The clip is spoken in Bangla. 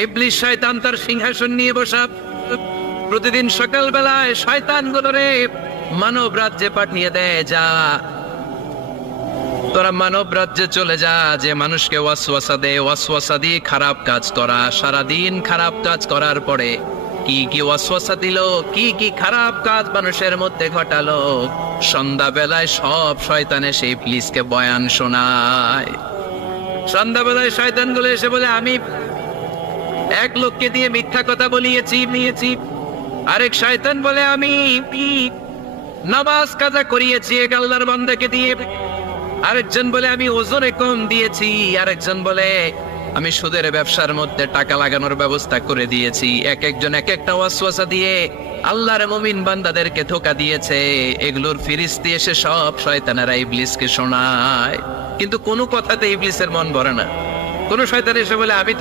ইবলিস শয়তান তার সিংহাসন নিয়ে বসা। প্রতিদিন সকাল বেলায় শয়তান গুলোরে মানব রাজ্যে পাঠিয়ে দেয়, যা তোরা মানব রাজ্যে চলে যা, যে মানুষকে ওয়াসওয়াসা দে, ওয়াসওয়াসা দিয়ে খারাপ কাজ করা। সারাদিন খারাপ কাজ করার পরে কি কি ওয়াসওয়াসা দিল, কি কি খারাপ কাজ মানুষের মধ্যে ঘটালো, সন্ধ্যা বেলায় সব শয়তানে সেই ইবলিসকে বয়ান শোনায়। সন্ধ্যাবেলায় শয়তান গুলো এসে বলে, আমি এক লোককে দিয়ে মিথ্যা কথা বলিয়েছি। আরেক শয়তান বলে, আমি নামাজ কাজা করিয়েছি এক আল্লাহর বান্দাকে দিয়ে। আরেকজন বলে, আমি ওজনে কম দিয়েছি। আরেকজন বলে, আমি সুদের ব্যবসার মধ্যে টাকা লাগানোর ব্যবস্থা করে দিয়েছি। এক একজন এক একটা ওয়াসওয়াসা দিয়ে আল্লাহর মুমিন বান্দাদেরকে ধোঁকা দিয়েছে। এগুলোর ফিরিস্তি এসে সব শয়তানেরা ইবলিসকে শোনায়, কিন্তু কোনো কথাতে ইবলিসের মন ভরে না। কোন শয়তান এসে বলে, আমি